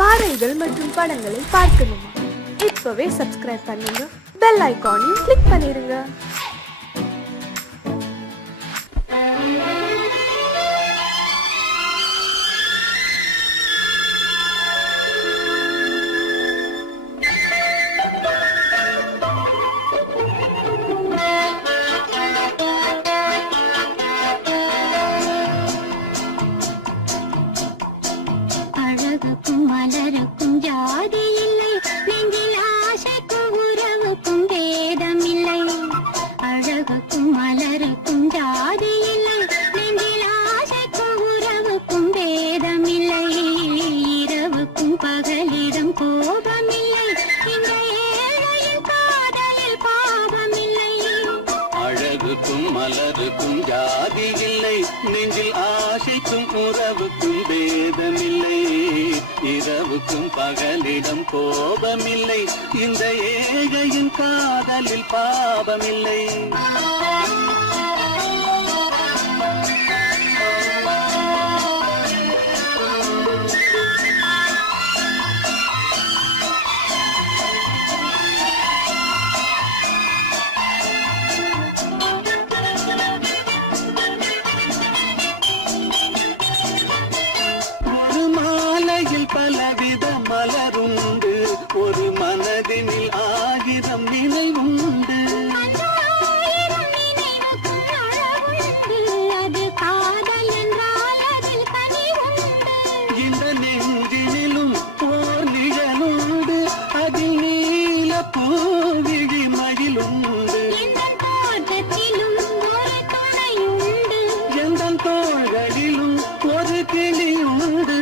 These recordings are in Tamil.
பாடல்கள் மற்றும் படங்களை பார்க்கணுமா? இப்பவே சப்ஸ்கிரைப் பண்ணுங்க, பெல் ஐகானையும் கிளிக் பண்ணிருங்க. அழகுக்கும் மலருக்கும் ஜாதி இல்லை, நெஞ்சில் ஆசைக்கும் உறவுக்கும் பேதம் இல்லை. அழகுக்கும் மலருக்கும் ஜாதி இல்லை, நெஞ்சில் ஆசைக்கும் உறவுக்கும் பேதம் இல்லை. இரவுக்கும் பகலிடம் கோபம் இல்லை, இந்த ஏழையின் காதலில் பாவம் இல்லை. அழகுக்கும் மலருக்கும் ஜாதி இல்லை, நெஞ்சில் ஆசைக்கும் உறவுக்கும் பேதமில்லை. இரவுக்கும் பகலிடம் கோபமில்லை, இந்த ஏழையின் காதலில் பாவமில்லை. பலவித மலருண்டு, ஒரு மனதினில் ஆயிரம் நினைவுண்டு. இந்த நெஞ்சினிலும் ஓர் நிழலுண்டு, அதில் நீல பூவிழி மயிலுண்டு. எந்த தோள்களிலும் ஒரு கிளியுண்டு.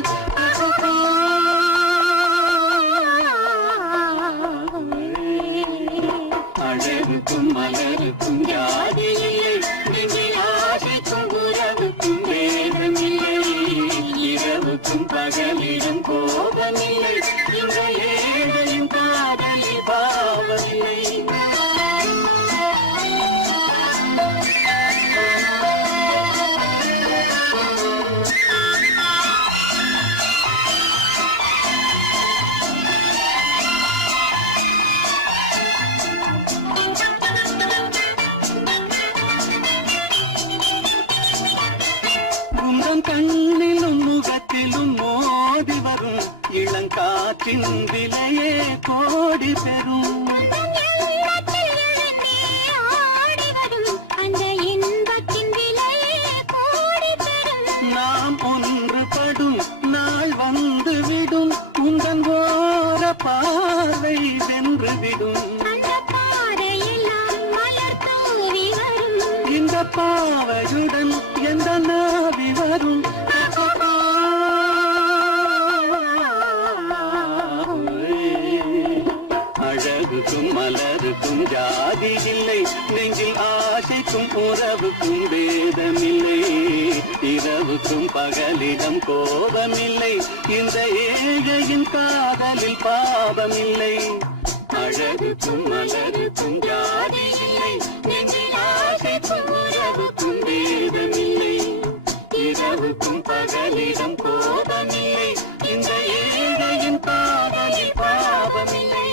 அழகுக்கும் மலருக்கும் ஜாதி இல்லை, நெஞ்சில் ஆசைக்கும் உறவுக்கும் பேதமில்லை. இரவுக்கும் பகலிடம் கோபமில்லை, இந்த ஏழையும் காதலில் பாவமில்லை. கண்ணிலும் முகத்திலும் மோதி வரும் இளங்காற்றின் விலையே கோடி பெறும். நாம் ஒன்றுபடும் நாள் வந்துவிடும், உந்தன் ஓர பார்வை வென்றுவிடும். இந்த பாவையுடன் எந்த நாவி வரும். அழகுக்கும் மலருக்கும் ஜாதி இல்லை, நெஞ்சில் ஆசைக்கும் உறவுக்கும் வேதமில்லை. இரவுக்கும் பகலிடம் கோபமில்லை, இந்த ஏழையின் காதலில் பாவமில்லை. அழகுக்கும் மலருக்கும் ஜாதி இல்லை, நெஞ்சில் ஆசைக்கும் உறவுக்கும் வேதமில்லை. இரவுக்கும் பகலிடம் கோபமில்லை, இந்த ஏழையின் காதலில் பாவமில்லை.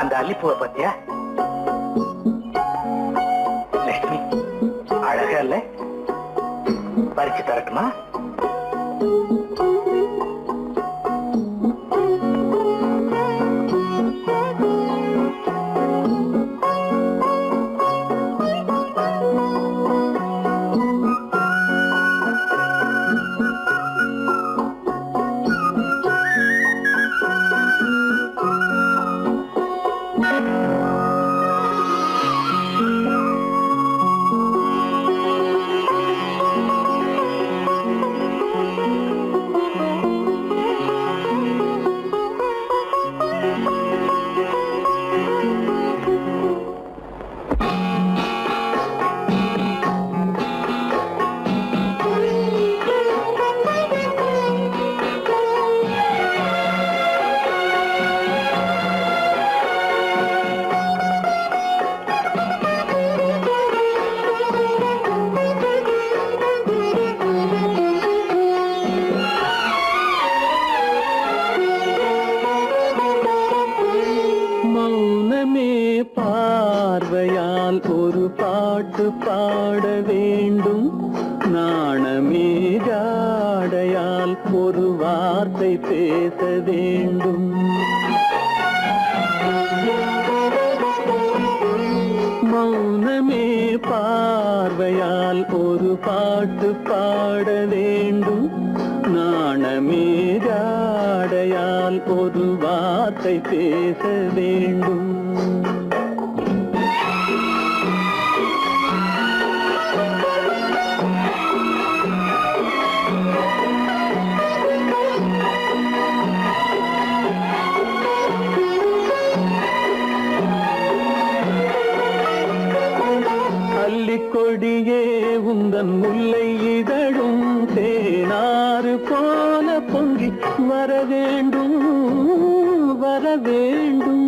அந்த அல்லிப்பூவை பத்தியா? லட்சுமி அழகா இல்ல? பறிச்சு தரட்டுமா? பாட வேண்டும் நாணமே ஜாடையால் ஒரு வார்த்தை பேச வேண்டும் மௌனமே பார்வையால் ஒரு பாட்டு பாட வேண்டும் நாணமே ஜாடையால் ஒரு வார்த்தை பேச வேண்டும் கொடியே உந்தன் முல்லை இதழும் தேனாறு போல பொங்கி வர வேண்டும் வர வேண்டும்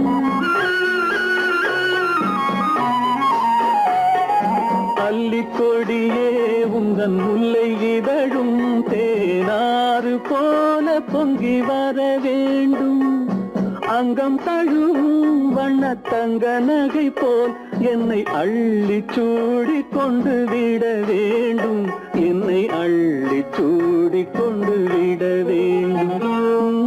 அல்லிக்கொடியே உந்தன் முல்லை இதழும் தேனாறு போல பொங்கி வர வேண்டும் அங்கம் தழுவும் வண்ணத்தங்க நகை போல் என்னை அள்ளி சூடி கொண்டு விட வேண்டும் என்னை அள்ளி சூடி கொண்டு விட வேண்டும்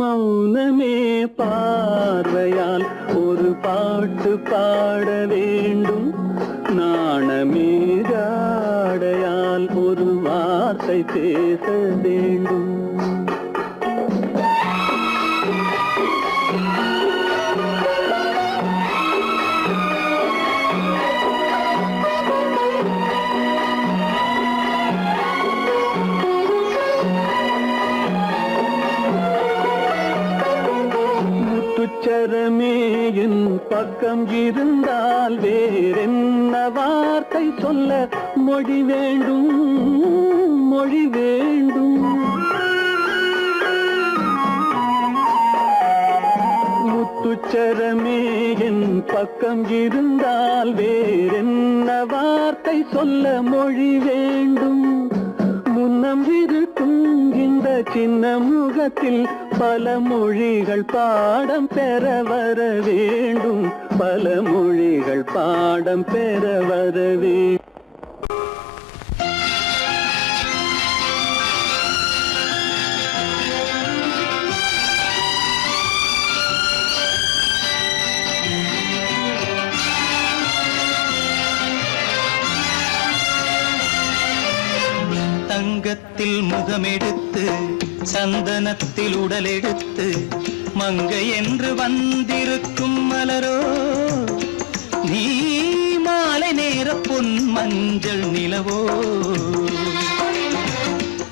மௌனமே பார்வையால் ஒரு பாட்டு பாட வேண்டும் நாணமே ஜாடையால் ஒரு வார்த்தை பேச வேண்டும் முத்துச்சரமே என் பக்கம் இருந்தால் வேறென்ன வார்த்தை சொல்ல மொழி வேண்டும் மொழி வேண்டும் முத்துச்சரமே என் பக்கம் இருந்தால் வேறென்ன வார்த்தை சொல்ல மொழி வேண்டும் முன்னம் இருக்கும் இந்த சின்ன முகத்தில் பல மொழிகள் பாடம் பெற வர வேண்டும் பல மொழிகள் பாடம் பெற வர வேண்டும் தங்கத்தில் முகமெடுத்து சந்தனத்தில் உடலெடுத்து மங்கை என்று வந்திருக்கும் மலரோ நீ மாலை நேர பொன் மஞ்சள் நிலவோ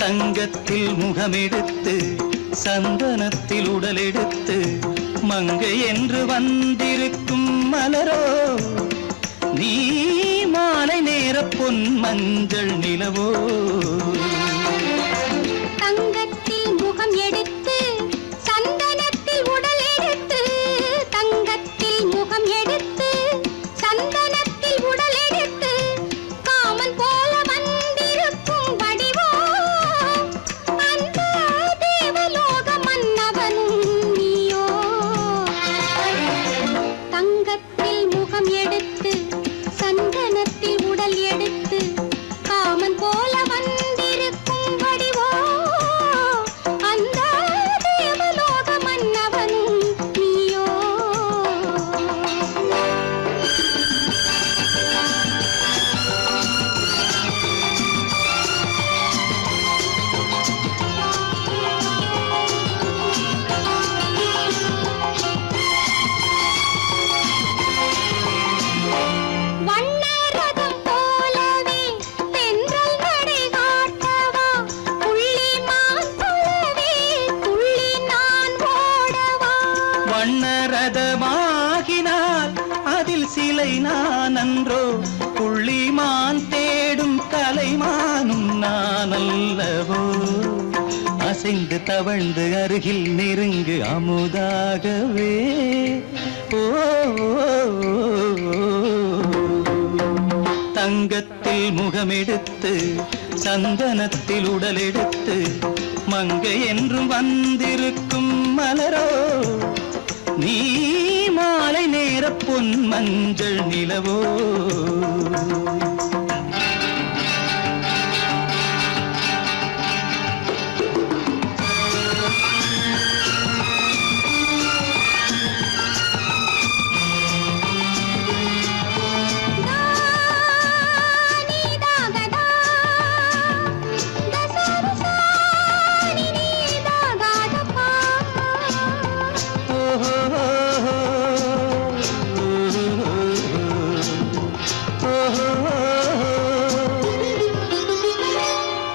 தங்கத்தில் முகமெடுத்து சந்தனத்தில் உடலெடுத்து மங்கை என்று வந்திருக்கும் மலரோ நீ மாலை நேர பொன் மஞ்சள் நிலவோ தங்கத்தில் முகம் எடுத்து சந்தனத்தில் உடல் எடுத்து தங்கத்தில் முகம் எடுத்து சந்தனத்தில் உடல் எடுத்து காமன் போல வந்திருக்கும் வடிவோ அந்த தேவலோக மன்னவனும் நீயோ தங்கத்தில் முகம் எடுத்து சந்தனத்தில் உடல் எடுத்து காமன் போல வந்திருக்கும் வடிவோ அந்த தேவலோக மன்னவனும் நீயோ வண்ணரதம் போலவே தென்றல் நடை காட்டவா புள்ளிமான் போலவே துள்ளி நான் ஓடவா வண்ணரதமாகினால் அதில் சிலை நான் அன்றோ புள்ளிமான் தேடும் கலைமானும் நான் அல்லவோ அசைந்து தவழ்ந்து அருகில் நெருங்கு அமுதாகவே ஓ தங்கத்தில் முகமெடுத்து சந்தனத்தில் உடலெடுத்து மங்கை என்றும் வந்திருக்கும் மலரோ நீ மாலை நேர பொன் மஞ்சள் நிலவோ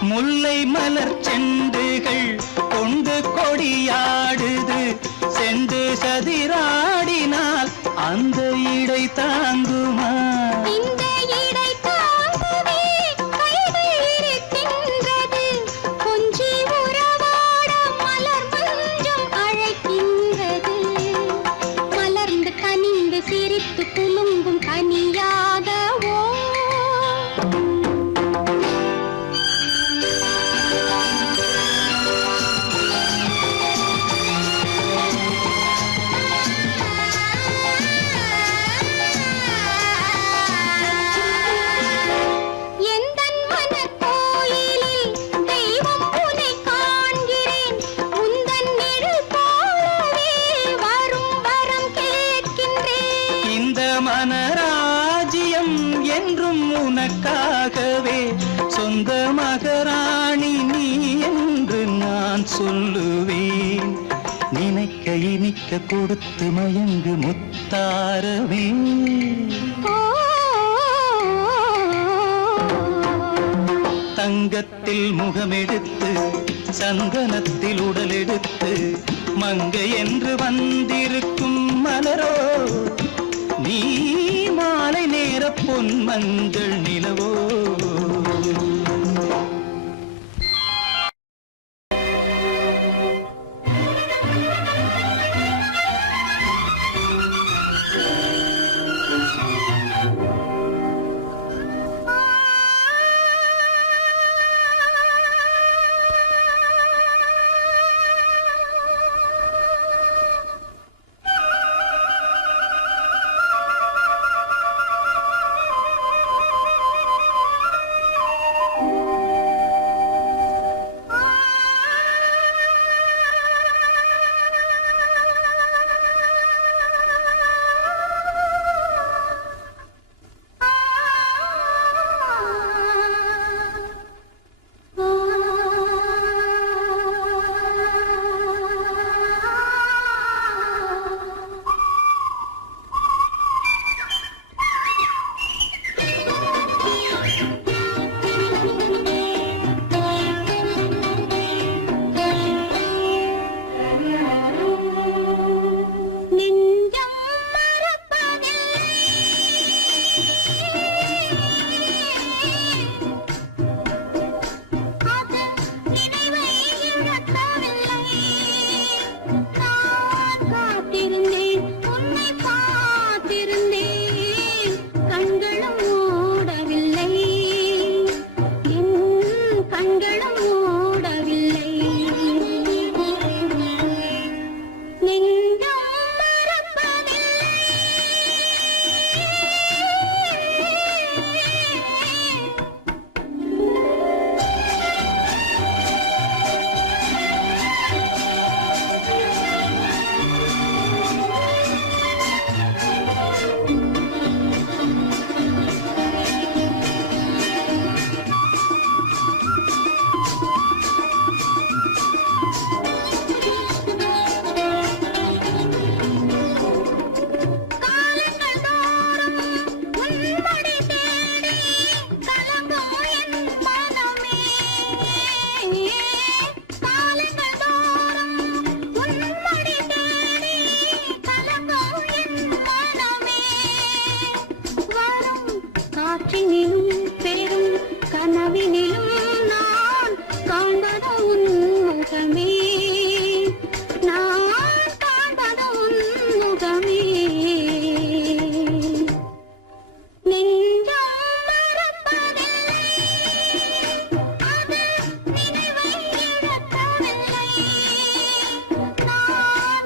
முல்லை மலர் செண்டுகள் கொண்டு கொடியாடுது செண்டு சதிராடினால் அந்த இடை தாங்குமா இந்த இடை தாங்குவே கைகள் இருக்கின்றது கொஞ்சி உறவாட மலர் மஞ்சம் அழைக்கின்றது மலர்ந்து கனிந்து சிரித்து குலுங்கும் கனியாகவோ மனராஜ்யம் என்றும் உனக்காகவே சொந்த மகராணி நீ என்று நான் சொல்லுவேன் நினைக்க இனிக்க கொடுத்து மயங்கு முத்தாரவே தங்கத்தில் முகமெடுத்து சந்தனத்தில் உடலெடுத்து மங்கை என்று வந்திருக்கும் மலரோ நீ மாலை நேர பொன் மஞ்சள் நிலவோ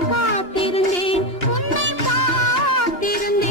காத்திருந்தேன் உன்னை பார்த்திருந்தேன்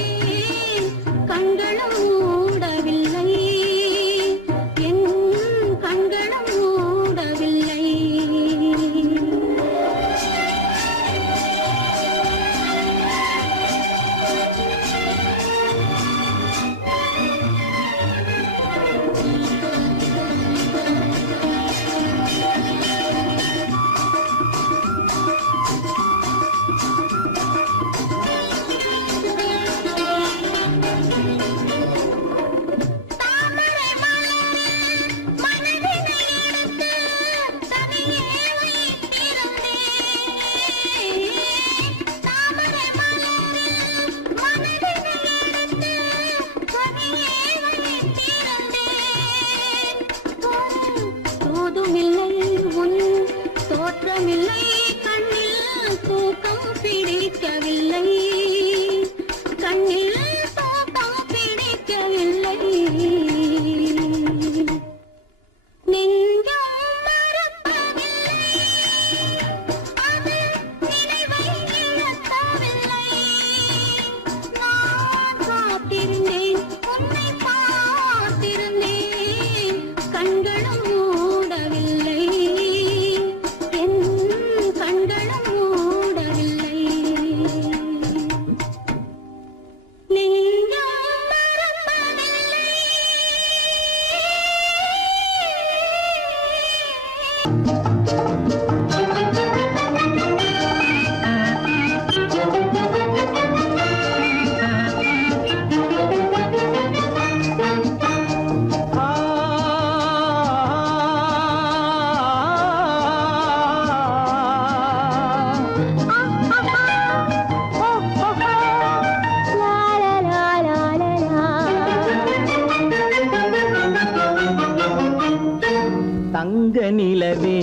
தங்க நிலவே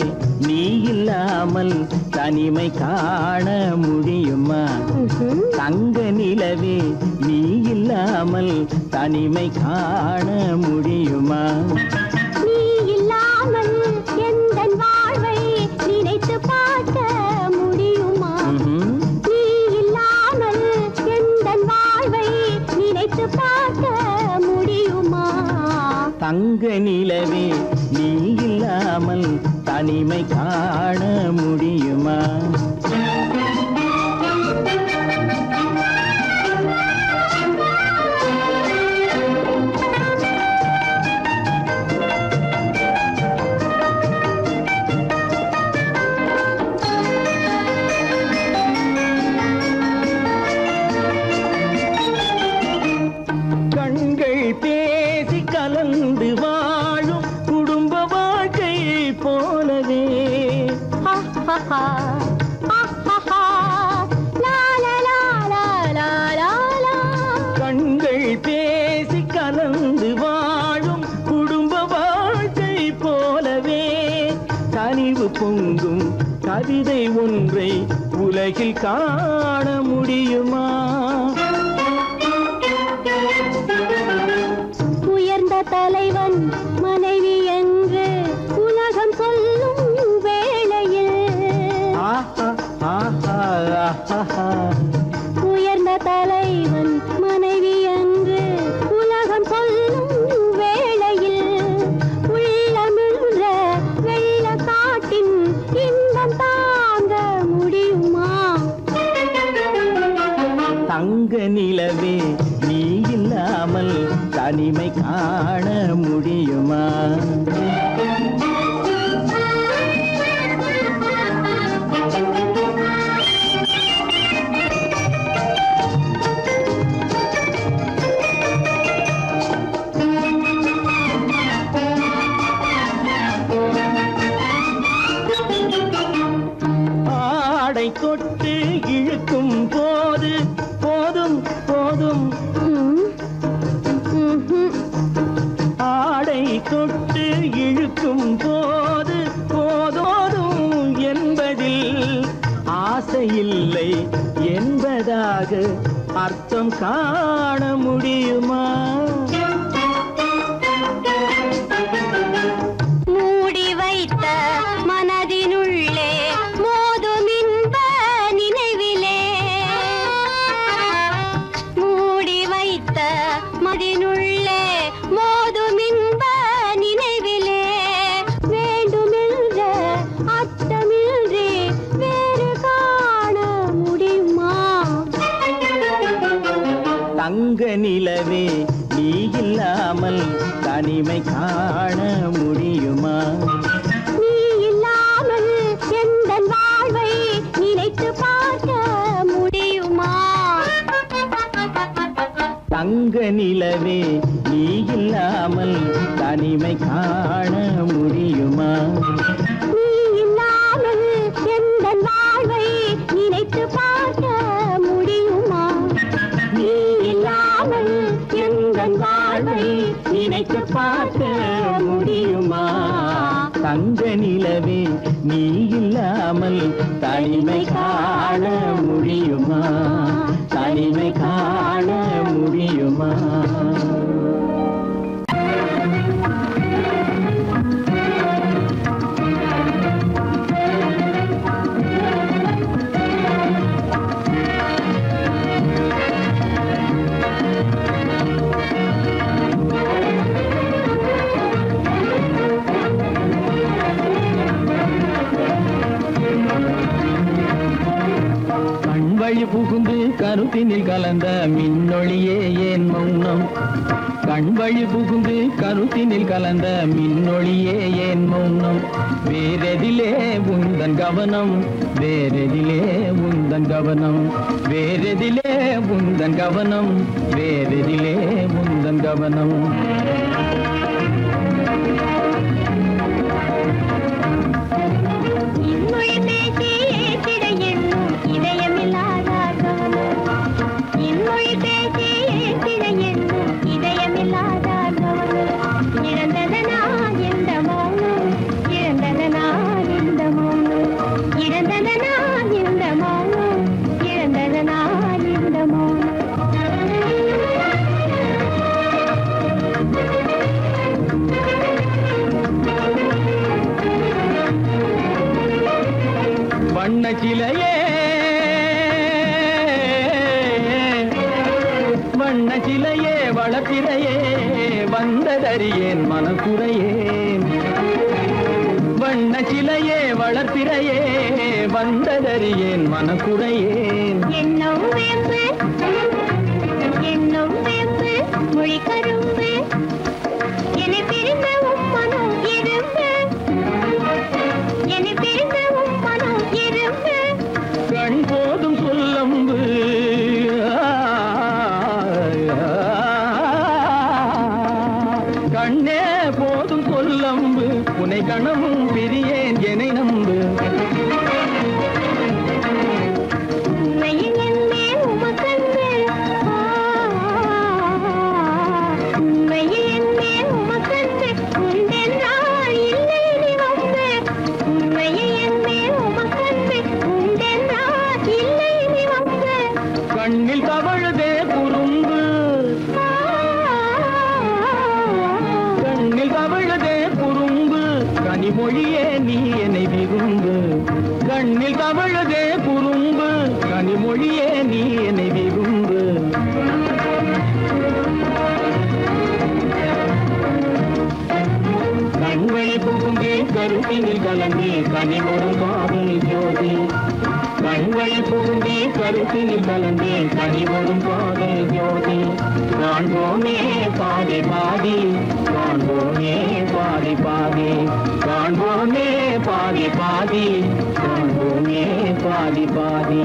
நீ இல்லாமல் தனிமை காண முடியுமா? தங்க நிலவே நீ இல்லாமல் தனிமை காண முடியுமா? நீ இல்லாமல் எந்தன் வாழ்வை நினைத்து பார்க்க முடியுமா? நீ இல்லாமல் எந்தன் வாழ்வை நினைத்து பார்க்க முடியுமா? தங்க நிலவே நீ இல்லாமல் தனிமை காண முடியுமா? கண்கள் பேசி கலந்து வாழும் குடும்ப வாழ்க்கை போலவே கண்கள் பேசி கலந்து வாழும் குடும்ப வாழ்க்கை போலவே கனிவு பொங்கும் கவிதை ஒன்றை உலகில் காண முடியுமா? உயர்ந்த தலைவன் மனைவி என்று உலகம் சொல்லும் வேளையில் உயர்ந்த தலைவன் மனைவி என்று உலகம் சொல்லும் வேளையில் உள்ளமிழ்ற வெள்ள காட்டின் இன்பம் தாங்க முடியுமா? தங்க நிலவே நீ இல்லாமல் தனிமை காண முடியுமா? ஆடை தொட்டு இழுக்கும் போது போதும் போதும் ஆடை தொட்டு இழுக்கும் போது போதோதும் என்பதில் ஆசையில்லை என்பதாக அர்த்தம் காண முடியுமா? மூடி வைத்த மனதினுள்ளே மோதும் இன்ப நினைவிலே மூடி வைத்த மனதினுள்ளே மோதும் இன்ப நினைவிலே வேண்டுமென்ற அர்த்தமின்றி வேறு காண முடியுமா? தங்க நிலவே நீ இல்லாமல் தனிமை காண முடியுமா? நீ இல்லாமல் எந்தன் வாழ்வை நினைத்து பார்க்க முடியுமா? தங்க நிலவே நீ இல்லாமல் தனிமை காண முடியுமா? நீ இல்லாமல் எந்தன் வாழ்வை நினைத்து பார்க்க முடியுமா? நீ இல்லாமல் எந்தன் வாழ்வை நினைத்து பார்க்க முடியுமா? தங்க நிலவே நீ இல்லாமல் தனிமை காண முடியுமா? தனிமை காண முடியுமா? கண்வழி புகுந்து கருத்தினில் கலந்த மின்னொளியே ஏன் மௌனம்? கண்வழி புகுந்து கருத்தினில் கலந்த மின்னொளியே ஏன் மௌனம்? வேறெதிலே உந்தன் கவனம்? வேறெதிலே உந்தன் கவனம்? வேறெதிலே உந்தன் கவனம்? வேறெதிலே உந்தன் கவனம்? இன்மொழி பேசி ஏற்றிட எண்ணும் இதயமில்லாதார் கவனம். இன்மொழி பேசி ஏற்றிட எண்ணும் இதயமில்லாதார் கவனம். இழந்ததனா எந்த மௌனம்? வண்ண சிலையே வண்ண சிலையே வளர்த்திரையே வந்ததறியேன் மனக்குறையேன் வண்ண சிலையே வளர்த்திரையே வந்ததறியேன் மனக்குறையேன் என்னும் வேம்பு மொழி கரும்பு என்னை பிரிந்த உம்மனும் இரும்பு என்னை பிரிந்த உம்மனும் இரும்பு கண் போதும் சொல்லம்பு கண்ணே போதும் சொல்லம்பு உனை கணமும் பிரியேன் என்னை நம்பு உண்மையில் என்னே உமக்கன்று உண்மையில் என்னே உமக்கன்று உண்டென்றால் இல்லை நீ வந்து உண்மையில் என்னே உமக்கன்று உண்டென்றால் இல்லை நீ வந்து கண்ணில் தவழுதே குறும்பு கண்ணில் தவழுதே குறும்பு கனிமொழியே நீ என்னை விரும்பு கண்ணில் தவழுதே குறும்பு கனிமொழியே நீ என்னை விரும்பு கண்வழி புகுந்தே கருத்தினில் கலந்தே கனிமொரும் காதல் ஜோதி கண்வழி புகுந்தே கருத்தினில் கலந்தே கனிமொரும் காதல் ஜோதி காண்போமே பாதி பாதி காண்போமே பாதி பாதி காண்போமே பாதி பாதி காண்போமே பாதி பாதி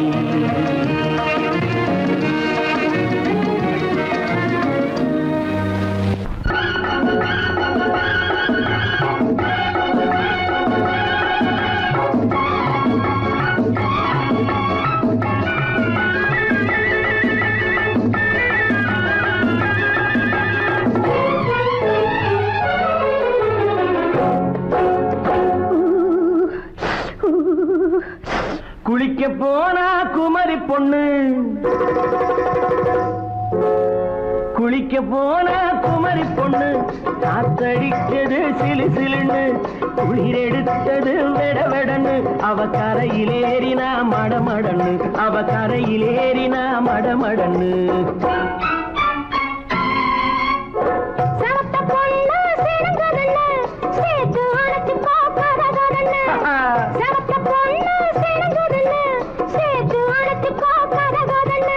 குளிக்க போனா குமரி பொண்ணு குளிக்க போனா குமரி பொண்ணு காத்தடிச்சது சிலு சிலுன்னு குளிர் எடுத்தது வெட வெடன்னு அவ கரையிலேறினா மடமடன்னு அவ கரையிலேறினா மடமடன்னு சவத்த பொண்ணு சிறந்ததல்ல சேர்த்து அழைச்சு போக்காததல்ல சவத்த பொண்ணு சிறந்ததல்ல சேர்த்து அழைச்சு போக்காததல்ல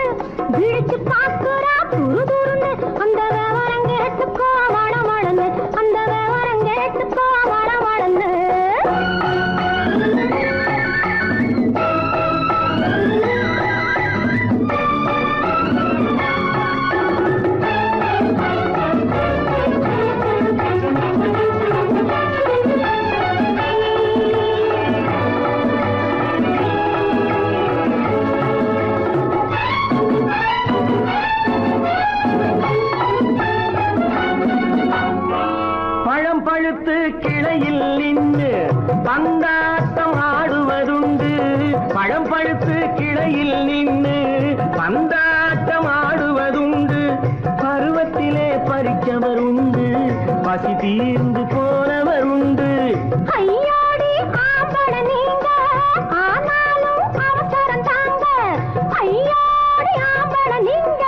விழிச்சு பாக்குறா துரு துருன்னு அந்த விவரம் கேட்டுக்கோ மடமடன்னு அந்த விவரம் கேட்டுக்கோ மடமடன்னு பழம் பழுத்து கிளையில் நின்று பந்தாட்டம் ஆடுவதுண்டு பழம் பழுத்து கிளையில் நின்று பந்தாட்டம் ஆடுவதுண்டு பருவத்திலே பறிச்சவர் உண்டு பசி தீர்ந்து போனவர் உண்டு ஐயோடி ஆம்பள நீங்க ஆனாலும் அவசரம் தாங்க ஐயோடி ஆம்பள நீங்க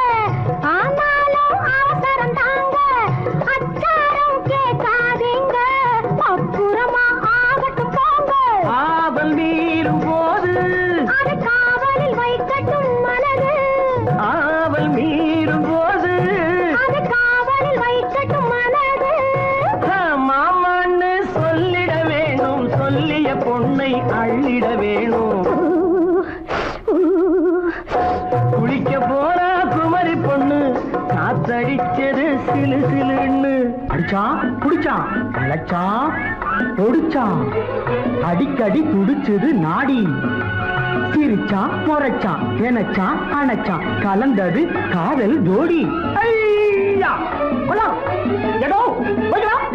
ஆனாலும் அவசரம் தாங்க அச்சாரம் கேட்காதீங்க அப்புறமா ஆகட்டும் போங்க ஆவல் மீறும் போது அது காவலில் வைக்கட்டும் மனது ஆவல் மீறும் போது அது காவலில் வைக்கட்டும் மனது மாமான்னு சொல்லிட வேணும் சொல்லிய பொண்ணை அள்ளிட வேணும் குளிக்க போனா குமரி பொண்ணு காத்தடிச்சது சிலு சிலுன்னு அடிச்சா குடிச்சா அழைச்சா ஒடிச்சா அடிக்கடி துடிச்சது நாடி சிரிச்சா முறைச்சா எனச்சா அணைச்சா கலந்தது காதல் ஜோடி ஐயா போலாம். எடோ, போய்க்கலாம்.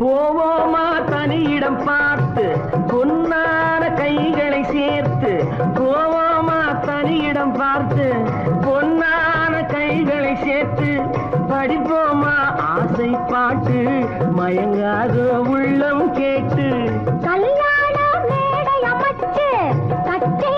போவோமா தனியிடம் பார்த்து பொன்னான கைகளை சேர்த்து போவோமா தனியிடம் பார்த்து பொன்னான கைகளை சேர்த்து படிப்போமா ஆசை பாட்டு மயங்காத உள்ளம் கேட்டு கல்யாண மேடை அமைச்சு கச்சே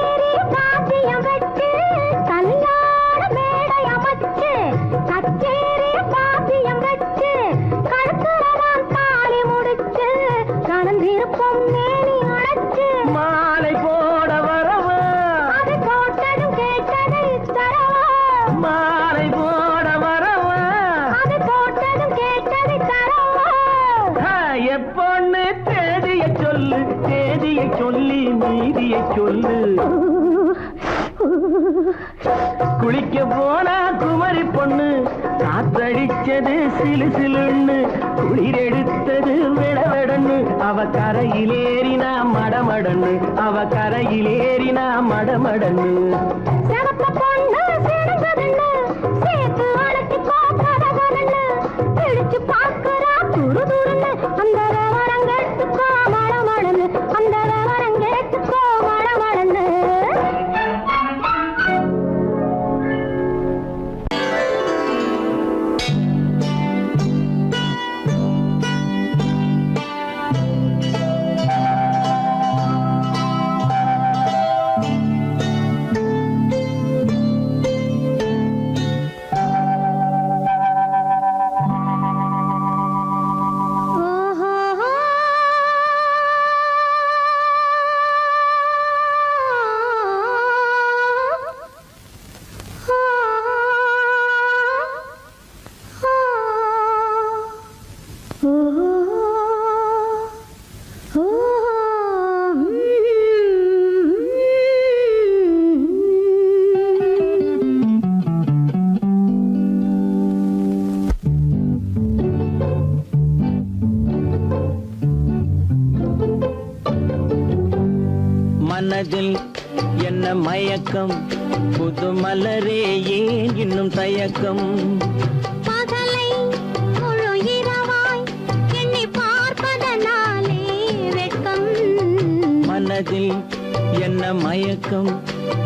கதையை சொல்லி நீதியை சொல்லு. குளிக்க போனா குமரி பொண்ணு காத்தடிச்சது சிலு சிலுன்னு குளிர் எடுத்தது விடவெடன்னு அவ கரையிலேறினா மடமடன்னு அவ கரையிலேறினா மடமடன்னு. சிவப்பு பொண்ணு சிறந்ததுன்னு சேர்த்து அழைச்சிக்கோ கதகதன்னு பிடிச்சு பார்க்கறா துரு துருன்னு அந்த வரங்கெட்டுக்கோ மடமடன்னு அந்த வரங்கெட்டுக்கோ மடமடன்னு. மனதில் என்ன மயக்கம் புது மலரே ஏன் இன்னும் தயக்கம். பகலை முழு இரவாய் எண்ணி பார்ப்பதனாலே வெட்கம். மனதில் என்ன மயக்கம்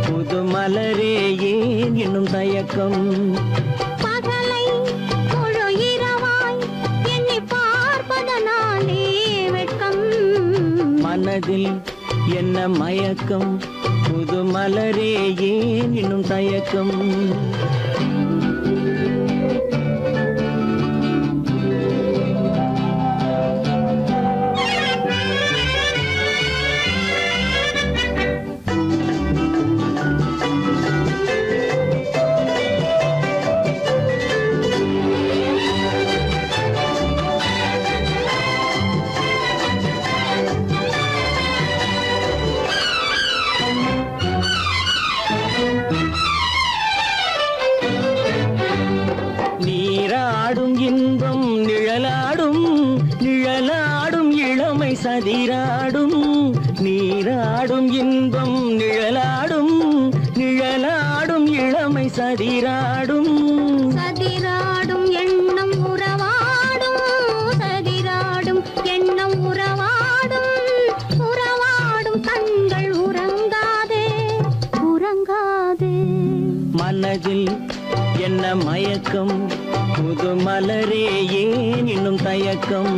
புது மலரே ஏன் இன்னும் தயக்கம். பகலை முழு இரவாய் எண்ணி பார்ப்பதனாலே வெட்கம். மனதில் என்ன மயக்கம் புது மலரே ஏன் இன்னும் தயக்கம். நீராடும் இன்பம் நிழலாடும் நிழலாடும் இளமை சதிராடும். நீராடும் இன்பம் நிழலாடும் நிழலாடும் இளமை சதிராடும். சதிராடும் எண்ணம் உறவாடும் சதிராடும் எண்ணம் உறவாடும் உறவாடும் கண்கள் உறங்காதே உறங்காதே. மனதில் என்ன மயக்கம் புது மலரே ஏன் இன்னும் தயக்கம்.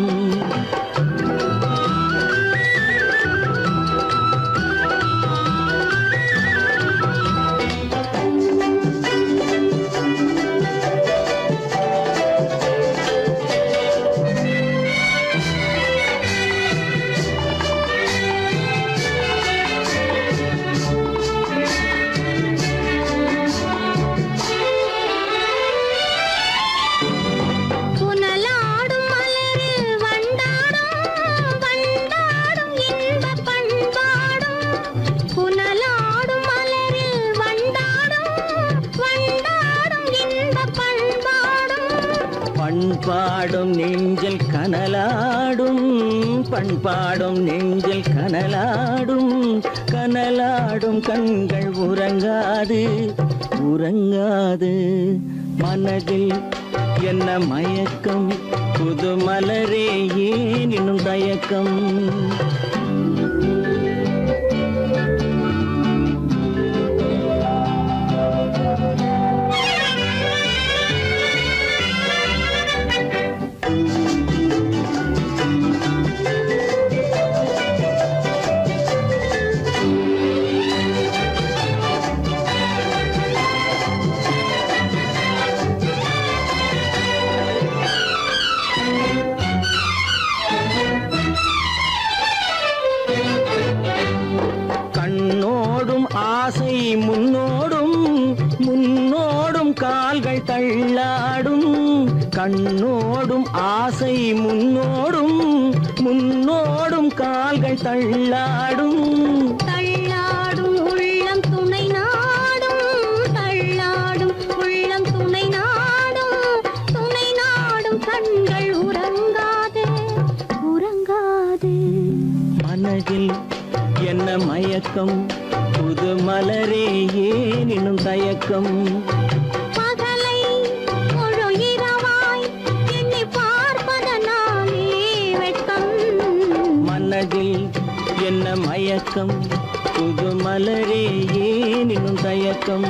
புனலாடும் மலரில் வண்டாடும் வண்டாடும் இன்பப் பண்பாடும். புனலாடும் மலரில் வண்டாடும் வண்டாடும் இன்பப் பண்பாடும். பண்பாடும் நெஞ்சில் கனலாடும் பண்பாடும் நெஞ்சில் கனலாடும். கனலாடும் கண்கள் உறங்காது உறங்காது. மனதில் என்ன மயக்கம் புது மலரே ஏன் இன்னும் தயக்கம். ஆசை முன்னோடும் முன்னோடும் கால்கள் தள்ளாடும். கண்ணோடும் ஆசை முன்னோடும் முன்னோடும் கால் கைகள் தள்ளாடும் தள்ளாடும் உள்ளம் துணை நாடும் தள்ளாடும் உள்ளம் துணை நாடும் கண்கள் உறங்காதே உறங்காதே மனதில் என்ன மயக்கம் புது மலரே ஏன் இன்னும் தயக்கம் பகலை முழு இரவாய் எண்ணி பார்ப்பதனாலே வெட்கம் மனதில் என்ன மயக்கம் புது மலரே ஏன் இன்னும் தயக்கம்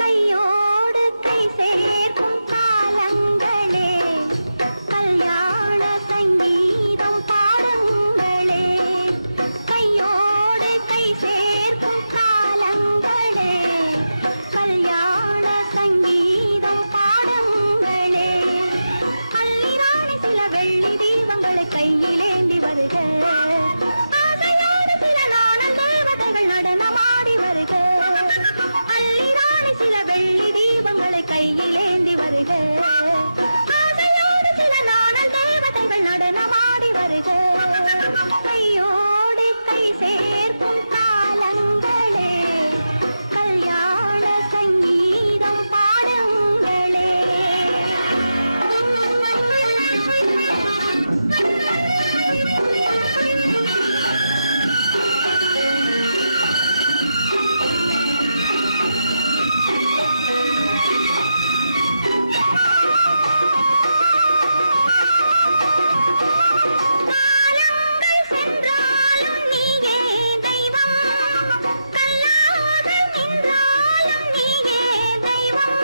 கையோடு கை சேர்க்கும் காலங்களே கல்யாண சங்கீதம் பாடுங்களே கையோடு கை சேர்க்கும் காலங்களே கல்யாண சங்கீதம் பாடுங்களே அள்ளிராணி சில வெள்ளி தீபங்களை கையிலேந்தி வருக ஆசையோடு சில நாணல் தேவதைகள் நடனமாடி வருக அள்ளிராணி சில வெள்ளி தீபங்களை கையிலேந்தி வருக ஆசையோடு சில நாணல் தேவதைகள் நடனமாடி வருக கையோடு கை சேர்க்கும் காலங்களே கல்யாண சங்கீதம் பாடுங்களே காலங்கள் சென்றாலும் நீயே தெய்வம் கல்லாக நின்றாலும் நீயே தெய்வம்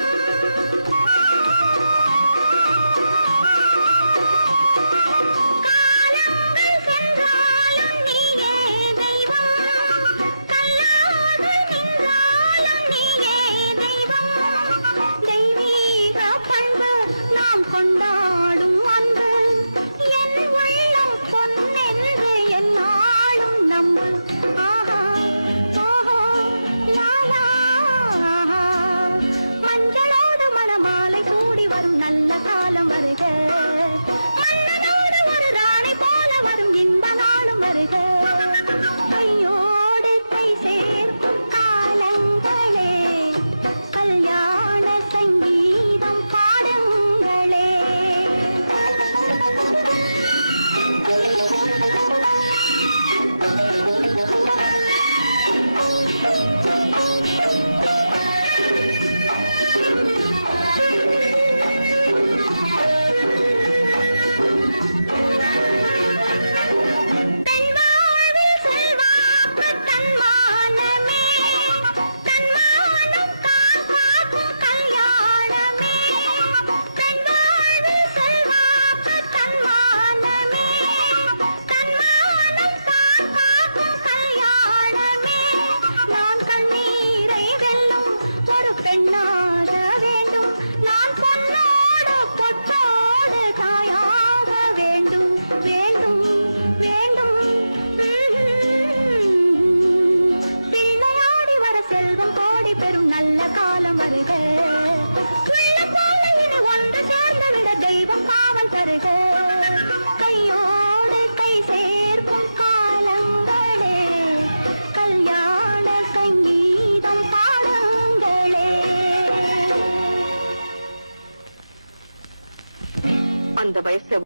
காலங்கள் சென்றாலும் நீயே தெய்வம் கல்லாக நின்றாலும் நீயே தெய்வம் தெய்வீக பண்பு நாம் கொண்டாடும் அன்பு என் உள்ளம் பொன்னென்று என்னாலும் நம்பு ஆஹா ஓஹோ லாலா ஆஹா மஞ்சளோடு மணமாலை சூடி வரும் நல்ல காலம் வருக மன்னனோடு ஒரு ராணி போல வரும் இன்ப நாளும் வருக கையோடு கை சேர்க்கும் காலங்களே கல்யாண சங்கீதம் பாடுங்களே பெண் வாழ்வில் செல்வாக்கு தன்மானமே தன்மானம் காக்கும் கல்யாணமே பெண் வாழ்வில் செல்வாக்கு தன்மானமே தன்மானம் காக்கும் கல்யாணமே நான் கண்ணீரை வெல்லும் ஒரு பெண்ணாக வேண்டும் நான் பொன்னோடு பொட்டோடு தாயாக வேண்டும் வேண்டும் வேண்டும் பிள்ளையாடி வர செல்வம் கோடி பெறும் நல்ல காலம் வருக உள்ளம் போல இனி ஒன்று சேர்ந்து விட தெய்வம் காவல் தருக கையோடு கை சேர்க்கும் காலங்களே கல்யாண சங்கீதம் பாடுங்களே அந்த வயசு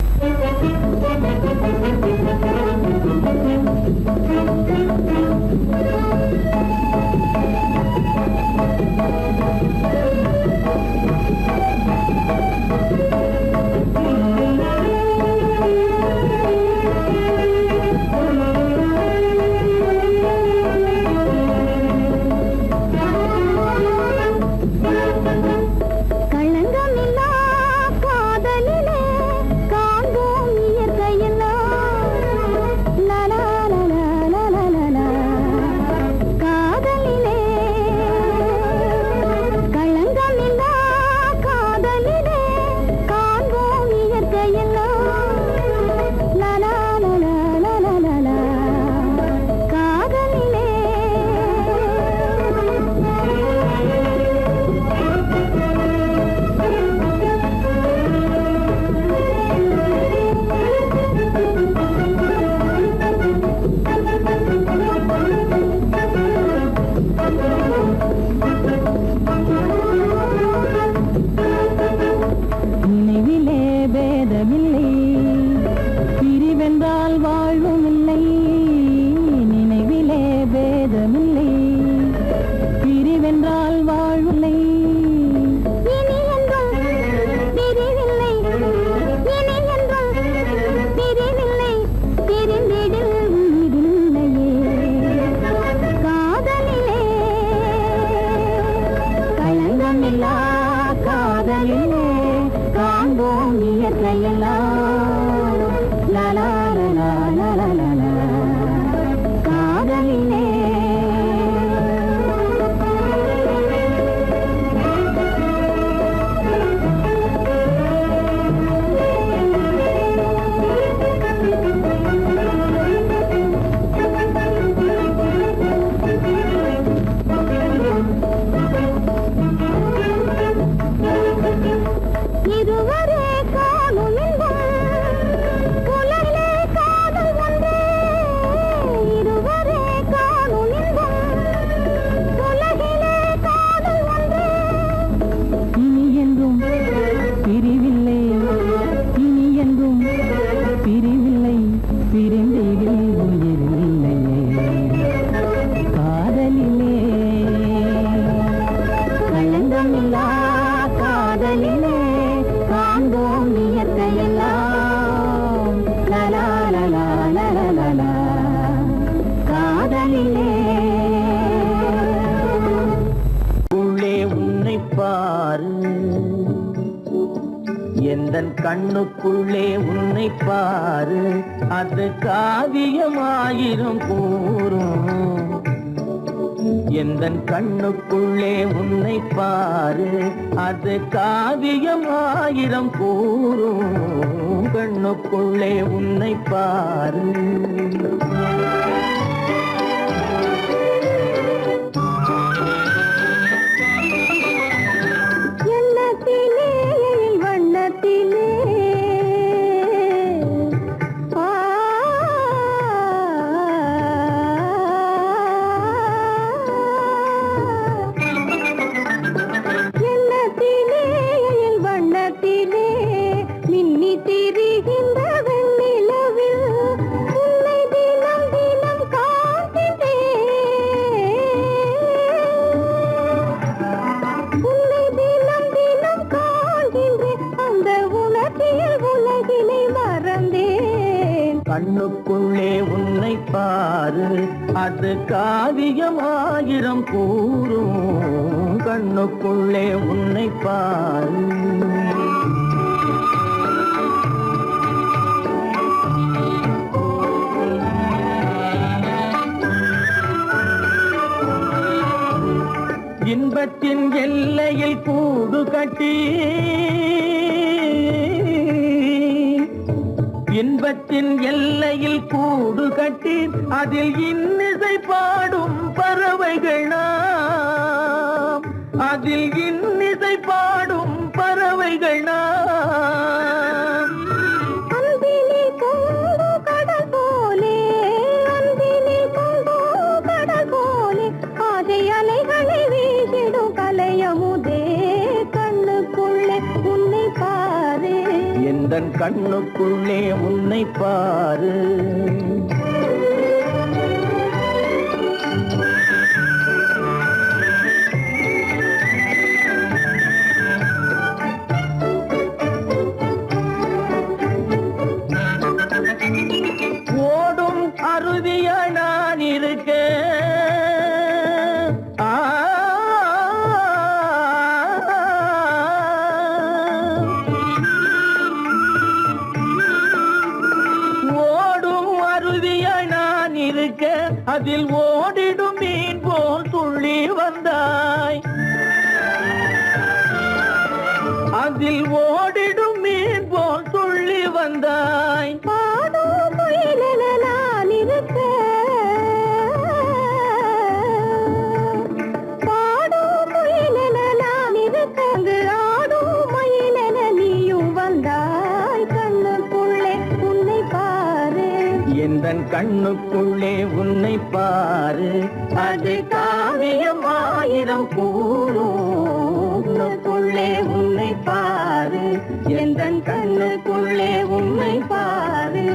களங்கமில்லா காதலிலே காண்போம் இயற்கையெல்லாம் லலா லலா லலா லலா காதலிலே இதுவரை காணும் இன்பம் புலரிலே காதல் ஒன்றே இருவரே காணும் இன்பம் உலகிலே காதல் ஒன்றே இனி என்றும் பிரிவில்லை இனி என்றும் பிரிவில்லை பிரிந்திடில் உயிரில்லை காதலிலே களங்கமில்லா காதலிலே காண்போம் இயற்கையெல்லாம் லலா லலா லலா லலா காதலிலே உள்ளே உன்னை பாரு எந்தன் கண்ணுக்குள்ளே உன்னை பாரு அது காவியமாயிரம் கூறும் எந்தன் கண்ணுக்குள்ளே உன்னை பாரு அது காவியமாயிரம் கூறும் கண்ணுக்குள்ளே உன்னை பாரு எண்ணத்திலே வண்ணத்திலே எண்ணத்திலே வண்ணத்திலே மின்னி திரிகின்ற வெண்ணிலவில் உன்னை தினம் தினம் காண்கிறேன் உன்னை தினம் தினம் காண்கின்றேன் அந்த உணர்ச்சியில் உலகினை மறந்தேன் கண்ணுக்குள்ளே உன்னை பாரு அது காவியமாயிரம் கூறும் கண்ணுக்குள்ளே உன்னை பாரு இன்பத்தின் எல்லையில் கூடு கட்டி இன்பத்தின் எல்லையில் கூடு கட்டி அதில் இன்னிசை பாடும் பறவைகள் நாம் அதில் இன்னிசை பாடும் பறவைகள் நாம் அன்பிலே பொங்கு கடல் போலே அன்பிலே பொங்கு கடல் போலே ஆசை அலைகளை வீசிடும் கலையமுதே கண்ணுக்குள்ளே உன்னை பாரு எந்தன் கண்ணுக்குள்ளே உன்னை பாரு ஓடும் அருவியா நான் இருக்க ஓடும் அருவியா நான் இருக்க அதில் ஓடிடும் மீன் போல் துள்ளி வந்தாய் அதில் ஓடிடும் மீன் போல் துள்ளி வந்தாய் பாடும் முயலென நான் இருக்க பாடும் முயலென நான் இருக்க அங்கு ஆடும் மயிலென நீயும் வந்தாய் கண்ணுக்குள்ளே உன்னை பாரு எந்தன் கண்ணுக்குள்ளே உன்னை பாரு அது காவியம் ஆயிரம் கூறுக்குள்ளே உன்னை பாரு எந்தன் கண்ணுக்குள்ளே உன்னை பாரு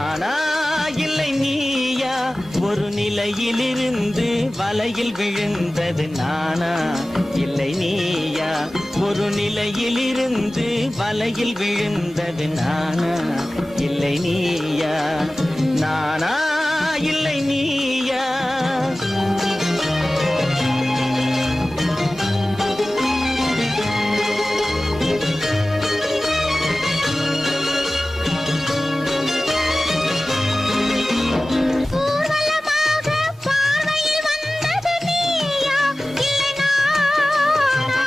நானா இல்லை நீயா ஒரு நிலையிலிருந்து வலையில் விழுந்தது நானா இல்லை நீயா ஒரு நிலையிலிருந்து வலையில் விழுந்தது நானா இல்லை நீயா நானா இல்லை நீயா ஊர்வலமாக பார்வையில் வந்தது நீயா இல்லை நானா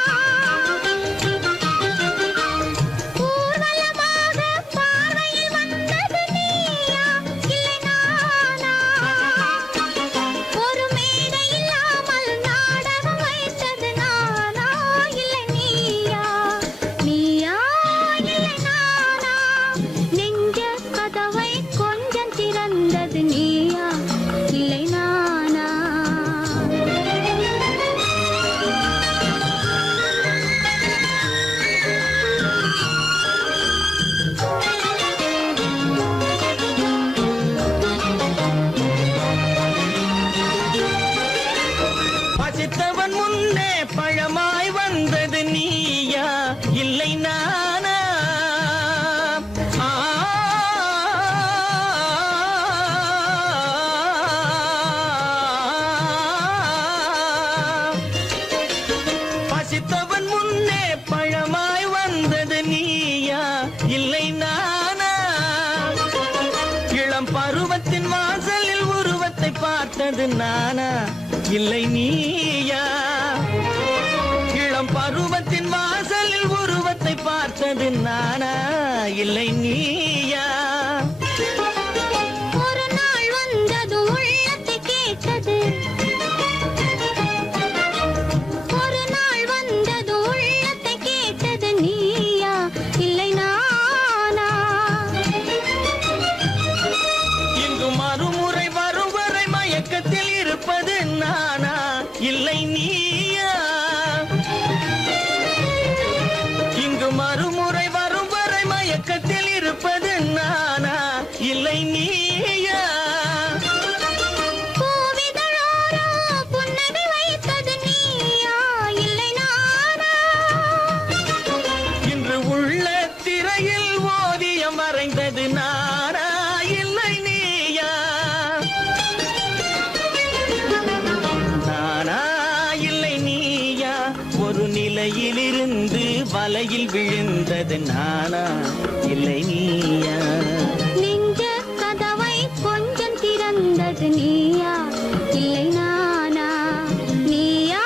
ஊர்வலமாக பார்வையில் வந்தது நீயா இல்லை நானா ஒரு மேடை இல்லாமல் நாடகம் வைத்தது நானா இல்லை நீயா நீயா இல்லை நானா நெஞ்ச கதவை கொஞ்சம் திறந்தது நீயா இல்லை நானா பசித்தவன் முன்னே பழமாய் வந்தது நீயா இல்லை நானா ஆ, பசித்தவன் முன்னே பழமாய் வந்தது நீயா இல்லை நானா இளம் பருவத்தின் வாசலில் உருவத்தை பார்த்தது நானா இல்லை நீயா இளம் பருவத்தின் வாசலில் உருவத்தை பார்த்தது நானா இல்லை நீயா ஒரு நாள் வந்தது உள்ளத்தை கேட்டது ஒரு நாள் வந்தது உள்ளத்தை கேட்டது நீயா இல்லை நானா இங்கு மறுமுறை வரும் வரை மயக்கத்தில் இருப்பது நானா இல்லை நீயா இங்கு மறுமுறை வரும் வரை மயக்கத்தில் இருப்பது நானா இல்லை நீயா பூவிதழோரோ புன்னகை வைத்தது நீயா இல்லை நானா இன்று உள்ள திரையில் ஓவியம் வரைந்தது நானா இல்லை நீயா நானா இல்லை நீயா ஒரு நிலையிலிருந்து வலையில் விழுந்தது நானா இல்லை நீயா நெஞ்ச கதவை கொஞ்சம் திறந்தது நீயா இல்லை நானா நீயா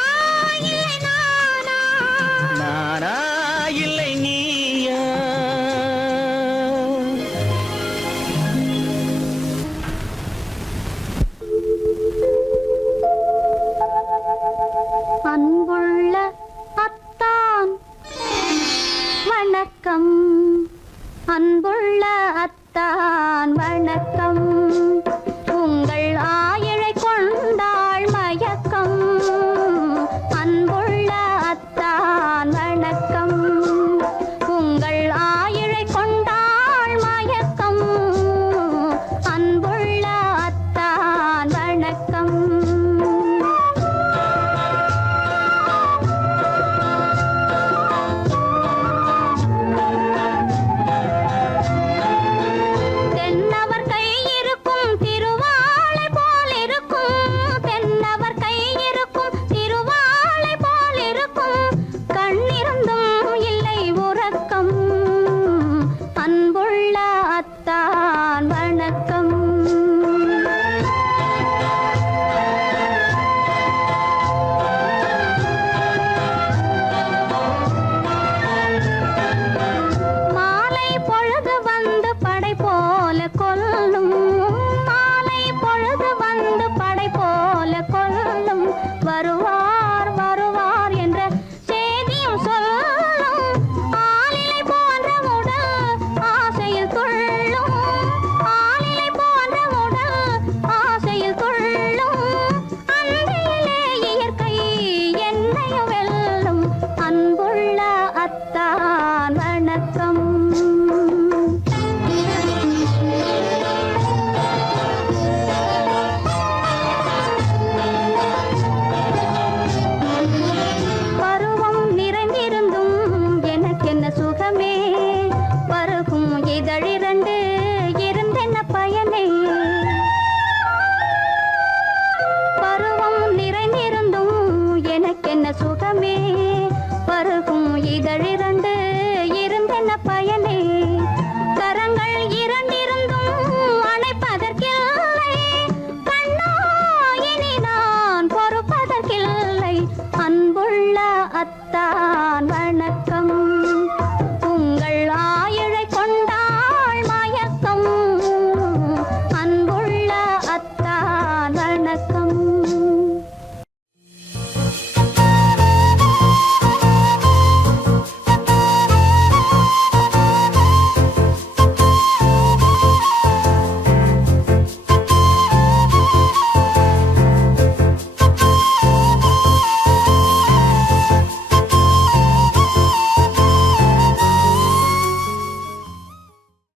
இல்லை நானா நானா இல்லை நீயா அன்புள்ள அத்தான் வணக்கம் அன்புள்ள அத்தான் வணக்கம்